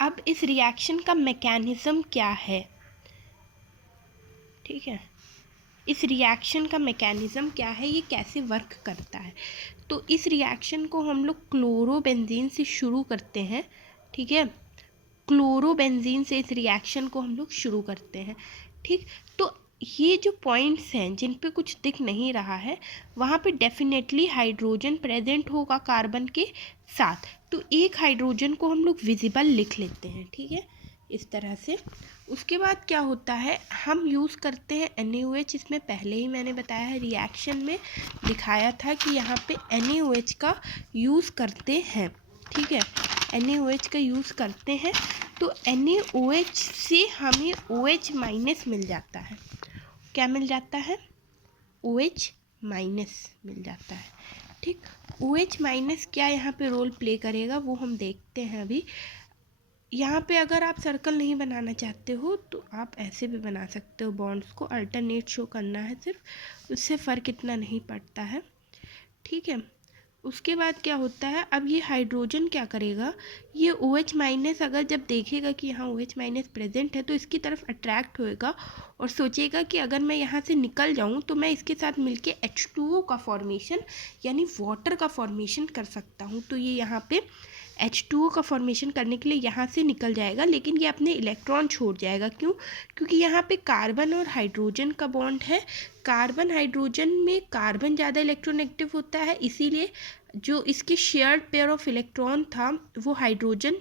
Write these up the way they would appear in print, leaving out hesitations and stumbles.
अब इस रिएक्शन का मैकेनिज़्म क्या है, ठीक है, इस रिएक्शन का मैकेनिज़्म क्या है, ये कैसे वर्क करता है। तो इस रिएक्शन को हम लोग क्लोरोबेंजीन से शुरू करते हैं, ठीक है, क्लोरोबेंजीन से इस रिएक्शन को हम लोग शुरू करते हैं, ठीक। तो ये जो पॉइंट्स हैं जिन पे कुछ दिख नहीं रहा है, वहाँ पे डेफिनेटली हाइड्रोजन प्रेजेंट होगा कार्बन के साथ। तो एक हाइड्रोजन को हम लोग विजिबल लिख लेते हैं, ठीक है, इस तरह से। उसके बाद क्या होता है, हम यूज़ करते हैं NaOH। इसमें पहले ही मैंने बताया है, रिएक्शन में दिखाया था कि यहाँ पे NaOH का यूज़ करते हैं, ठीक है, NaOH का यूज़ करते हैं। तो NaOH से हमें OH माइनस मिल जाता है। क्या मिल जाता है? OH माइनस मिल जाता है, ठीक। OH माइनस क्या यहाँ पे रोल प्ले करेगा वो हम देखते हैं अभी। यहाँ पे अगर आप सर्कल नहीं बनाना चाहते हो तो आप ऐसे भी बना सकते हो, बॉन्ड्स को अल्टरनेट शो करना है सिर्फ, उससे फ़र्क इतना नहीं पड़ता है, ठीक है। उसके बाद क्या होता है, अब ये हाइड्रोजन क्या करेगा, ये OH माइनस अगर जब देखेगा कि यहाँ OH माइनस प्रेजेंट है तो इसकी तरफ अट्रैक्ट होएगा और सोचेगा कि अगर मैं यहाँ से निकल जाऊँ तो मैं इसके साथ मिलके H2O का फॉर्मेशन यानी वाटर का फॉर्मेशन कर सकता हूँ। तो ये यहाँ पे H2O का फॉर्मेशन करने के लिए यहाँ से निकल जाएगा, लेकिन ये अपने इलेक्ट्रॉन छोड़ जाएगा। क्यों? क्योंकि यहाँ पे कार्बन और हाइड्रोजन का बॉन्ड है। कार्बन हाइड्रोजन में कार्बन ज़्यादा इलेक्ट्रोनेगेटिव होता है, इसीलिए जो इसके शेयर्ड पेयर ऑफ इलेक्ट्रॉन था वो हाइड्रोजन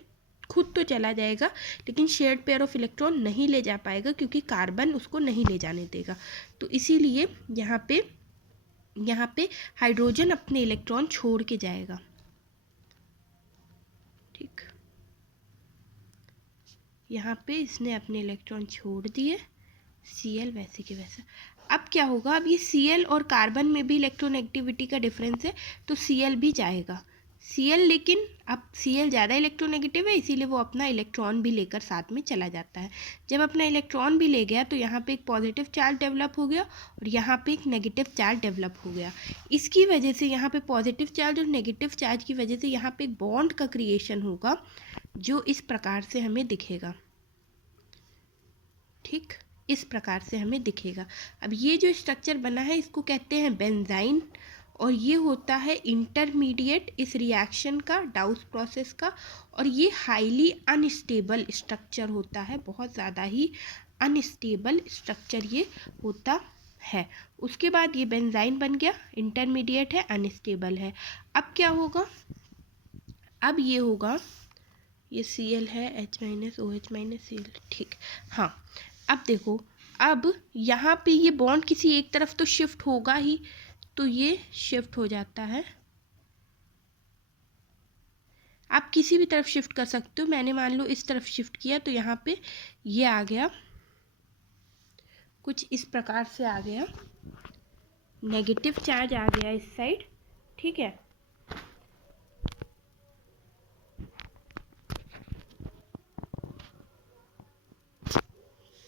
खुद तो चला जाएगा लेकिन शेयर्ड पेयर ऑफ इलेक्ट्रॉन नहीं ले जा पाएगा क्योंकि कार्बन उसको नहीं ले जाने देगा। तो इसीलिए यहाँ पे हाइड्रोजन अपने इलेक्ट्रॉन छोड़ के जाएगा, ठीक। यहाँ पे इसने अपने इलेक्ट्रॉन छोड़ दिए, Cl वैसे के वैसा। अब क्या होगा, अब ये Cl और कार्बन में भी इलेक्ट्रोनेगेटिविटी का डिफरेंस है तो Cl भी जाएगा। Cl लेकिन अब Cl ज़्यादा इलेक्ट्रोनेगेटिव है इसीलिए वो अपना इलेक्ट्रॉन भी लेकर साथ में चला जाता है। जब अपना इलेक्ट्रॉन भी ले गया तो यहाँ पे एक पॉजिटिव चार्ज डेवलप हो गया और यहाँ पे एक नेगेटिव चार्ज डेवलप हो गया। इसकी वजह से यहाँ पे पॉजिटिव चार्ज और नेगेटिव चार्ज की वजह से यहाँ पे एक बॉन्ड का क्रिएशन होगा जो इस प्रकार से हमें दिखेगा, ठीक, इस प्रकार से हमें दिखेगा। अब ये जो स्ट्रक्चर बना है इसको कहते हैं बेंजाइन और ये होता है इंटरमीडिएट इस रिएक्शन का, डाउस प्रोसेस का, और ये हाईली अनस्टेबल स्ट्रक्चर होता है, बहुत ज़्यादा ही अनस्टेबल स्ट्रक्चर ये होता है। उसके बाद ये बेंजाइन बन गया, इंटरमीडिएट है, अनस्टेबल है। अब क्या होगा, अब ये होगा, ये Cl है, H minus OH minus Cl, ठीक। हाँ, अब देखो, अब यहाँ पे ये बॉन्ड किसी एक तरफ तो शिफ्ट होगा ही, तो ये शिफ्ट हो जाता है। आप किसी भी तरफ शिफ्ट कर सकते हो, मैंने मान लो इस तरफ शिफ्ट किया तो यहाँ पे ये आ गया, कुछ इस प्रकार से आ गया, नेगेटिव चार्ज आ गया इस साइड, ठीक है।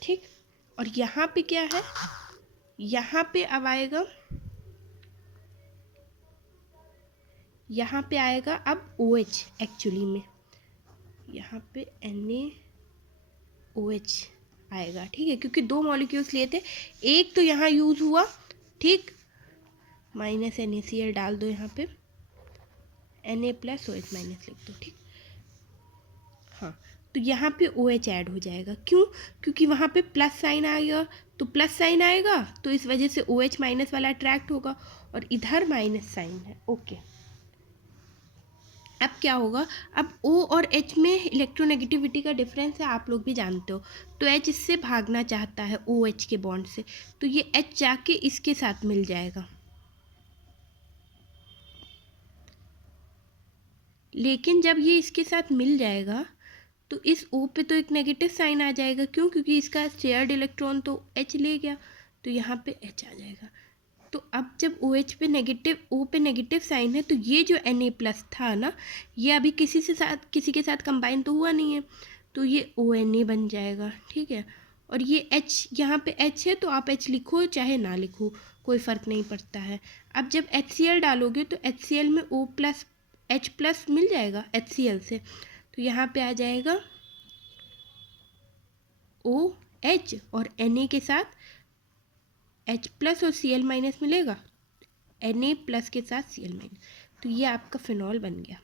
ठीक, और यहाँ पे क्या है, यहाँ पे अब आएगा, यहाँ पे आएगा अब OH, एक्चुअली में यहाँ पे NaOH आएगा, ठीक है, क्योंकि दो मॉलिक्यूल्स लिए थे, एक तो यहाँ यूज़ हुआ, ठीक, माइनस NaCl डाल दो, यहाँ पे Na प्लस OH माइनस लिख दो, ठीक। हाँ, तो यहाँ पे OH ऐड हो जाएगा, क्यों? क्योंकि वहाँ पे प्लस साइन आएगा, तो प्लस साइन आएगा तो इस वजह से OH माइनस वाला अट्रैक्ट होगा और इधर माइनस साइन है, ओके। अब क्या होगा, अब O और H में इलेक्ट्रोनेगेटिविटी का डिफरेंस है, आप लोग भी जानते हो, तो H इससे भागना चाहता है OH के बॉन्ड से, तो ये H जाके इसके साथ मिल जाएगा, लेकिन जब ये इसके साथ मिल जाएगा तो इस O पे तो एक नेगेटिव साइन आ जाएगा, क्यों? क्योंकि इसका शेयर्ड इलेक्ट्रॉन तो H ले गया, तो यहाँ पे H आ जाएगा। तो अब जब OH पे नेगेटिव, O पे नेगेटिव साइन है तो ये जो Na प्लस था ना, ये अभी किसी के साथ कंबाइन तो हुआ नहीं है, तो ये ONa बन जाएगा, ठीक है। और ये H, यहाँ पे H है तो आप H लिखो चाहे ना लिखो, कोई फ़र्क नहीं पड़ता है। अब जब HCl डालोगे तो HCl में O प्लस H प्लस मिल जाएगा HCl से, तो यहाँ पे आ जाएगा OH और Na के साथ H प्लस और Cl माइनस मिलेगा, Na प्लस के साथ Cl माइनस, तो ये आपका फिनॉल बन गया।